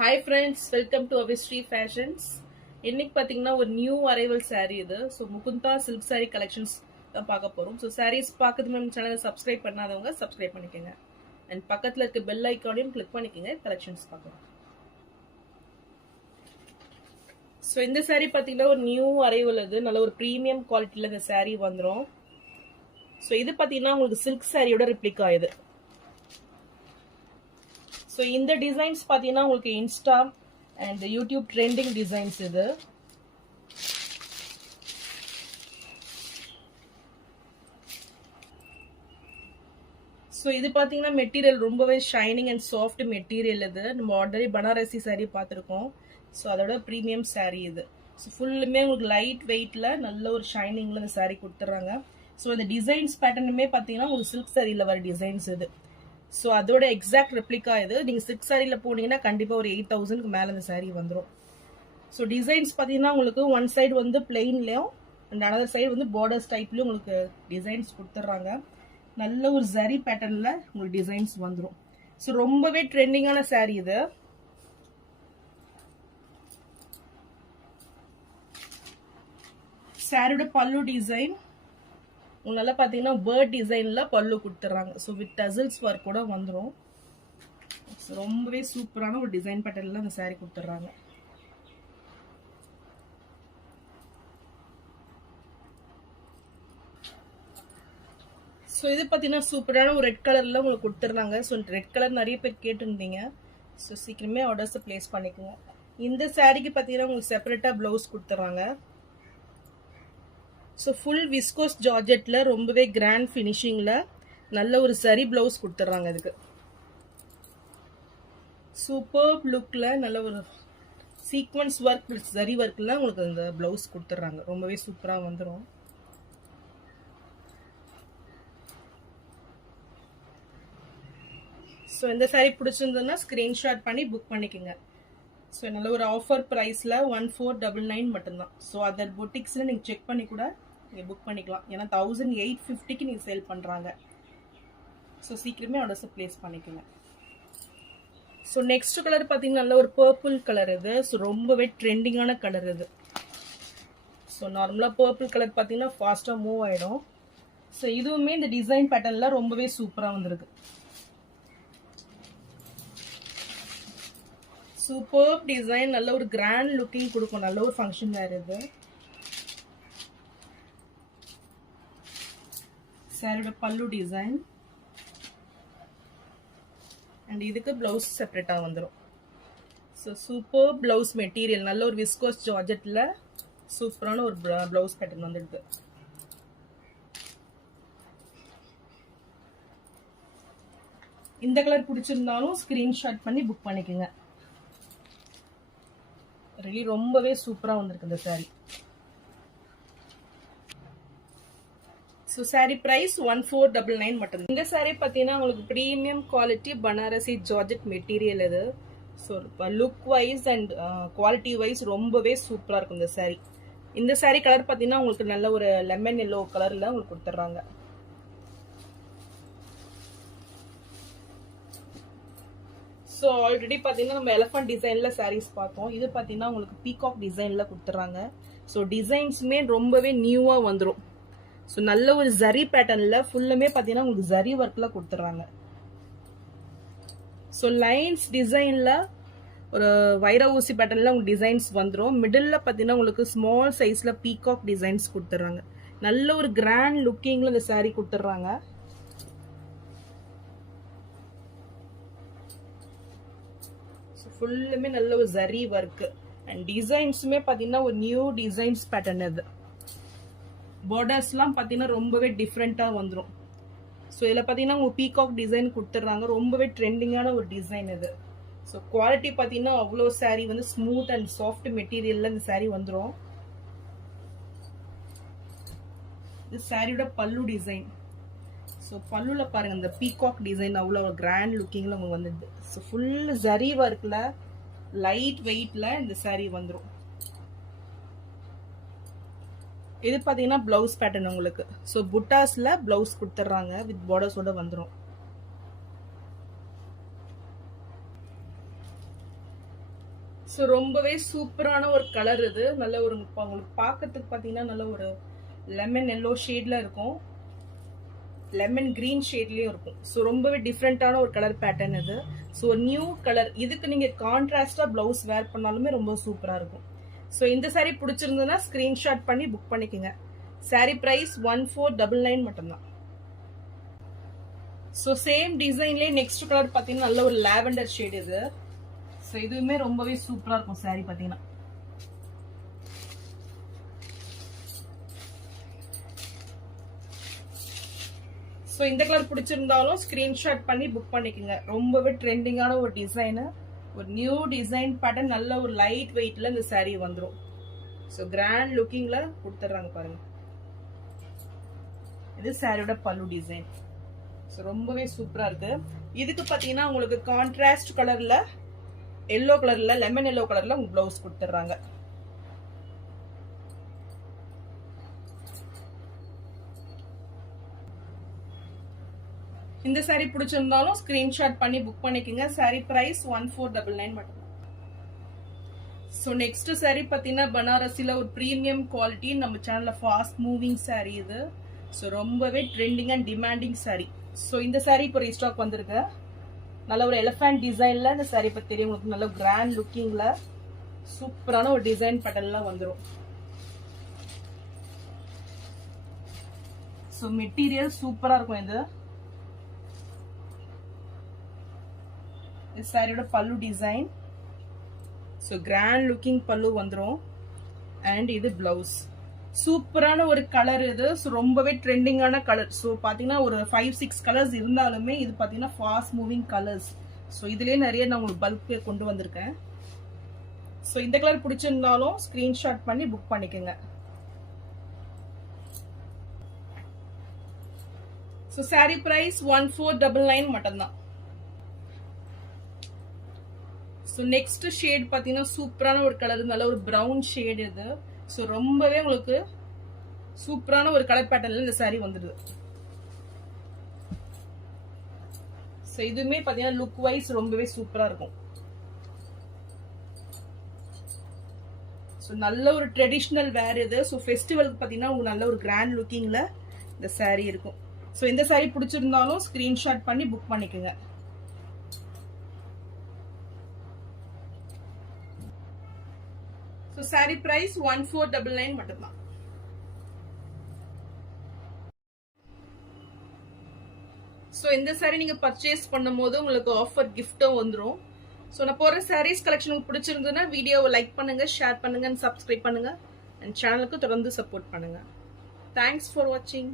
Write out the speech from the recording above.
Hi friends, welcome to Avistry Fashions. இன்னைக்கு பாத்தீங்கன்னா ஒரு நியூ அரைவல் saree இது. So Mukunda silk saree collections தான் பார்க்க போறோம். ஸோ sarees பார்க்கறது நம்ம சேனலை சப்ஸ்கிரைப் பண்ணாதவங்க சப்ஸ்கிரைப் பண்ணிக்கோங்க. அண்ட் பக்கத்துல இருக்க பெல் ஐக்கானையும் கிளிக் பண்ணிக்கோங்க கலெக்ஷன்ஸ் பார்க்கலாம். ஸோ இந்த saree பாத்தீங்கன்னா ஒரு நியூ அரைவல் இது. நல்ல ஒரு ப்ரீமியம் குவாலிட்டியில இந்த saree வந்துடும். ஸோ இது பாத்தீங்கன்னா உங்களுக்கு சில்க் சாரியோட ரிப்ளிகா இது. ஸோ இந்த டிசைன்ஸ் பார்த்தீங்கன்னா உங்களுக்கு Insta and YouTube trending designs இது. ஸோ இது பார்த்தீங்கன்னா மெட்டீரியல் ரொம்பவே ஷைனிங் அண்ட் சாஃப்ட் மெட்டீரியல் இது. நம்ம ஆல்ரெடி பனாரசி சாரீ பார்த்துருக்கோம். ஸோ அதோட ப்ரீமியம் சாரீ இது. ஸோ ஃபுல்லுமே உங்களுக்கு லைட் வெயிட்டில் நல்ல ஒரு ஷைனிங்கில் இந்த சாரீ கொடுத்துட்றாங்க. ஸோ இந்த டிசைன்ஸ் பேட்டர்னுமே பார்த்தீங்கன்னா உங்களுக்கு சில்க் சாரியில் வர டிசைன்ஸ் இது. ஸோ அதோட எக்ஸாக்ட் ரெப்ளிகா இது. நீங்கள் சில்க் சாரியில் போனீங்கன்னா கண்டிப்பாக ஒரு 8,000க்கு மேலே இந்த சாரீ வந்துடும். ஸோ டிசைன்ஸ் பார்த்தீங்கன்னா உங்களுக்கு ஒன் சைடு வந்து பிளெயின்லேயும் அண்ட் அனதர் சைடு வந்து பார்டர்ஸ் டைப்லேயும் உங்களுக்கு டிசைன்ஸ் கொடுத்துட்றாங்க. நல்ல ஒரு ஜரி பேட்டர்னில் உங்களுக்கு டிசைன்ஸ் வந்துடும். ஸோ ரொம்பவே ட்ரெண்டிங்கான சாரீ இது. சாரியோட பல்லு டிசைன் உங்களால பார்த்தீங்கன்னா பேர்ட் டிசைனில் பல்லு கொடுத்துட்றாங்க. ஸோ வித் டசல்ஸ் ஒர்க் கூட வந்துடும். ரொம்பவே சூப்பரான ஒரு டிசைன் பேட்டர்னில் அந்த சாரீ கொடுத்துட்றாங்க. ஸோ இது பார்த்தீங்கன்னா சூப்பரான ஒரு ரெட் கலரில் உங்களுக்கு கொடுத்துட்றாங்க. ஸோ ரெட் கலர் நிறைய பேர் கேட்டுருந்தீங்க. ஸோ சீக்கிரமே ஆர்டர்ஸை ப்ளேஸ் பண்ணிக்கோங்க. இந்த சாரீக்கு பார்த்தீங்கன்னா உங்களுக்கு செப்பரேட்டாக ப்ளவுஸ் கொடுத்துட்றாங்க. ஸோ ஃபுல் விஸ்கோஸ் ஜார்ஜெட்டில் ரொம்பவே கிராண்ட் ஃபினிஷிங்கில் நல்ல ஒரு சரி ப்ளவுஸ் கொடுத்துட்றாங்க. இதுக்கு சூப்பர் லுக்கில் நல்ல ஒரு சீக்வன்ஸ் ஒர்க் சரி ஒர்க்கில் உங்களுக்கு அந்த ப்ளவுஸ் கொடுத்துட்றாங்க. ரொம்பவே சூப்பராக வந்துடும். ஸோ இந்த சாரீ பிடிச்சிருந்ததுன்னா ஸ்க்ரீன்ஷாட் பண்ணி புக் பண்ணிக்கோங்க. ஸோ நல்ல ஒரு ஆஃபர் ப்ரைஸில் 1499 மட்டும்தான். ஸோ அதர் பொட்டிக்ஸில் நீங்கள் செக் பண்ணி கூட நீங்கள் புக் பண்ணிக்கலாம். ஏன்னா 1850க்கு நீங்கள் சேல் பண்ணுறாங்க. ஸோ சீக்கிரமே ஆர்டர்ஸை ப்ளேஸ் பண்ணிக்கோங்க. ஸோ நெக்ஸ்ட் கலர் பார்த்தீங்கன்னா நல்ல ஒரு பர்பிள் கலர் இது. ஸோ ரொம்பவே ட்ரெண்டிங்கான கலர் இது. ஸோ நார்மலாக பர்பிள் கலர் பார்த்தீங்கன்னா ஃபாஸ்ட்டாக மூவ் ஆகிடும். ஸோ இதுவுமே இந்த டிசைன் பேட்டர்னில் ரொம்பவே சூப்பராக வந்துருக்கு. சூப்பர் டிசைன் நல்ல ஒரு கிராண்ட் லுக்கிங் கொடுக்கும். நல்ல ஒரு ஃபங்க்ஷன் வேறு இது. சாரியோட பல்லு டிசைன் அண்ட் இதுக்கு பிளவுஸ் செப்பரேட்டாக வந்துடும். ஸோ சூப்பர் பிளவுஸ் மெட்டீரியல் நல்ல ஒரு விஸ்கோஸ் ஜார்ஜெட்டில் சூப்பரான ஒரு பிளவுஸ் பேட்டர்ன் வந்துடுது. இந்த கலர் பிடிச்சிருந்தாலும் ஸ்க்ரீன்ஷாட் பண்ணி புக் பண்ணிக்கோங்க. ரியலி ரொம்பவே சூப்பராக வந்திருக்கு இந்த சாரீ. ஸோ சாரீ ப்ரைஸ் 1499 மட்டும். இந்த சாரீ பார்த்தீங்கன்னா உங்களுக்கு premium quality Banarasi georgette material இது. So look wise and quality wise ரொம்பவே சூப்பராக இருக்கும் இந்த சாரீ. இந்த சாரீ கலர் பார்த்தீங்கன்னா உங்களுக்கு நல்ல ஒரு லெமன் எல்லோ கலரில் உங்களுக்கு கொடுத்துட்றாங்க. ஸோ ஆல்ரெடி பார்த்தீங்கன்னா நம்ம எலஃபண்ட் டிசைனில் சாரீஸ் பார்த்தோம். இது பார்த்தீங்கன்னா உங்களுக்கு பீகாக் டிசைனில் கொடுத்துட்றாங்க. ஸோ டிசைன்ஸுமே ரொம்பவே நியூவாக வந்துடும். ஸோ நல்ல ஒரு ஜரி பேட்டர்னில் ஃபுல்லுமே பார்த்தீங்கன்னா உங்களுக்கு ஜரி ஒர்க்கில் கொடுத்துட்றாங்க. ஸோ லைன்ஸ் டிசைனில் ஒரு வைர ஊசி பேட்டர்னில் உங்களுக்கு டிசைன்ஸ் வந்துடும். மிடில் பார்த்தீங்கன்னா உங்களுக்கு ஸ்மால் சைஸில் பீகாக் டிசைன்ஸ் கொடுத்துட்றாங்க. நல்ல ஒரு கிராண்ட் லுக்கிங்கில் இந்த சாரீ கொடுத்துட்றாங்க. ஃபுல்லுமே நல்ல ஒரு ஜரி ஒர்க்கு அண்ட் டிசைன்ஸுமே பார்த்தீங்கன்னா ஒரு நியூ டிசைன்ஸ் பேட்டர்ன் இது. பார்டர்ஸ்லாம் பார்த்தீங்கன்னா ரொம்பவே டிஃப்ரெண்ட்டாக வந்துடும். ஸோ இதில் பார்த்தீங்கன்னா உங்களுக்கு பீகாக் டிசைன் கொடுத்துட்றாங்க. ரொம்பவே ட்ரெண்டிங்கான ஒரு டிசைன் இது. ஸோ குவாலிட்டி பார்த்தீங்கன்னா அவ்வளோ சாரீ வந்து ஸ்மூத் அண்ட் சாஃப்ட் மெட்டீரியலில் இந்த சாரீ வந்துடும். இது சாரியோட பல்லு டிசைன். ஸோ பல்லுவில் பாருங்கள் இந்த பீகாக் டிசைன் அவ்வளோ ஒரு கிராண்ட் லுக்கிங்கில் உங்களுக்கு வந்துடுது. ஸோ ஃபுல் ஜரி ஒர்க்கில் லைட் வெயிட்டில் இந்த சாரீ வந்துடும். இது பார்த்தீங்கன்னா ப்ளவுஸ் பேட்டர்ன் உங்களுக்கு. ஸோ புட்டாஸில் ப்ளவுஸ் கொடுத்துட்றாங்க வித் பார்டர்ஸோட வந்துடும். ஸோ ரொம்பவே சூப்பரான ஒரு கலர் இது. நல்ல ஒரு உங்களுக்கு பார்க்கறதுக்கு பார்த்தீங்கன்னா நல்ல ஒரு லெமன் எல்லோ ஷேட்ல இருக்கும், லெமன் கிரீன் ஷேட்லயும் இருக்கும். ஸோ ரொம்பவே டிஃப்ரெண்டான ஒரு கலர் பேட்டர்ன் இது. ஸோ நியூ கலர், இதுக்கு நீங்க கான்ட்ராஸ்டா பிளவுஸ் வேர் பண்ணாலுமே ரொம்ப சூப்பரா இருக்கும். ஸோ இந்த சாரீ பிடிச்சிருந்ததுன்னா ஸ்கிரீன்ஷாட் பண்ணி புக் பண்ணிக்கோங்க. சாரீ பிரைஸ் 1499 மட்டும்தான். ஸோ சேம் டிசைன்லேயே நெக்ஸ்ட் கலர் பார்த்தீங்கன்னா நல்ல ஒரு லாவெண்டர் ஷேட் இது. ஸோ இதுவுமே ரொம்பவே சூப்பரா இருக்கும் சாரீ பார்த்தீங்கன்னா. ஸோ இந்த கலர் பிடிச்சிருந்தாலும் ஸ்கிரீன்ஷாட் பண்ணி புக் பண்ணிக்கோங்க. ரொம்பவே ட்ரெண்டிங்கான ஒரு டிசைனு, ஒரு நியூ டிசைன் பேட்டர்ன், நல்ல ஒரு லைட் வெயிட்ல இந்த சாரீ வந்துடும். ஸோ கிராண்ட் லுக்கிங்ல கொடுத்துட்றாங்க பாருங்க. இது சாரியோட பல்லு டிசைன். ஸோ ரொம்பவே சூப்பரா இருக்கு. இதுக்கு பார்த்தீங்கன்னா உங்களுக்கு கான்ட்ராஸ்ட் கலர்ல எல்லோ கலர்ல லெமன் எல்லோ கலர்ல உங்களுக்கு பிளவுஸ் கொடுத்துட்றாங்க. இந்த சாரீ பிடிச்சிருந்தாலும் ஸ்கிரீன்ஷாட் பண்ணி புக் பண்ணிக்கோங்க. சாரீ பிரைஸ் 1499 மட்டும். ஸோ நெக்ஸ்ட் சாரீ பார்த்தீங்கன்னா பனாரசில ஒரு ப்ரீமியம் குவாலிட்டி, நம்ம சேனல்ல ஃபாஸ்ட் மூவிங் சாரீ இது. ஸோ ரொம்பவே trending and demanding sari. So இந்த சாரீ இப்போ ரீஸ்டாக் வந்திருக்கு. நல்ல ஒரு எலிஃபண்ட் டிசைன்ல இந்த சாரீ பத்தி தெரியும் உங்களுக்கு. நல்ல கிராண்ட் லுக்கிங்ல சூப்பரான ஒரு டிசைன் பேட்டர்ன்லாம் வந்துடும். ஸோ மெட்டீரியல் சூப்பரா இருக்கும் இது. சாரியோட பல்லு டிசைன். ஸோ கிராண்ட் லுக்கிங் பல்லு வந்துடும். அண்ட் இது பிளவுஸ். சூப்பரான ஒரு கலர் இது. ஸோ ரொம்பவே ட்ரெண்டிங்கான கலர். ஸோ பார்த்தீங்கன்னா ஒரு 5-6 கலர்ஸ் இருந்தாலுமே இது பார்த்தீங்கன்னா ஃபாஸ்ட் மூவிங் கலர்ஸ். ஸோ இதுலேயே நிறைய நான் உங்களுக்கு பல்க் கொண்டு வந்திருக்கேன். ஸோ இந்த கலர் பிடிச்சிருந்தாலும் ஸ்க்ரீன்ஷாட் பண்ணி புக் பண்ணிக்கோங்க. ஸோ சாரீ ப்ரைஸ் 1499 மட்டும்தான். ஸோ நெக்ஸ்ட் ஷேட் பார்த்தீங்கன்னா சூப்பரான ஒரு கலர், நல்ல ஒரு ப்ரௌன் ஷேட் இது. ஸோ ரொம்பவே உங்களுக்கு சூப்பரான ஒரு கலர் பேட்டர்ன்ல இந்த சாரீ வந்துடுது. ஸோ இதுவுமே பார்த்தீங்கன்னா லுக் வைஸ் ரொம்பவே சூப்பரா இருக்கும். ஸோ நல்ல ஒரு ட்ரெடிஷ்னல் வேர் இது. ஸோ ஃபெஸ்டிவலுக்கு பார்த்தீங்கன்னா உங்களுக்கு நல்ல ஒரு கிராண்ட் லுக்கிங்ல இந்த சாரீ இருக்கும். ஸோ இந்த சாரீ பிடிச்சிருந்தாலும் ஸ்கிரீன்ஷாட் பண்ணி புக் பண்ணிக்கோங்க. ஸோ சாரீ பிரைஸ் 1499 மட்டும்தான். ஸோ இந்த சாரீ நீங்க பர்ச்சேஸ் பண்ணும் போது உங்களுக்கு ஆஃபர் கிஃப்டும் வந்துடும். ஸோ நான் போற சாரீஸ் கலெக்ஷன் உங்களுக்கு பிடிச்சிருந்ததுன்னா வீடியோவை லைக் பண்ணுங்க, ஷேர் பண்ணுங்க, சப்ஸ்கிரைப் பண்ணுங்க, அண்ட் சேனலுக்கு தொடர்ந்து சப்போர்ட் பண்ணுங்க. தேங்க்ஸ் ஃபார் வாட்சிங்.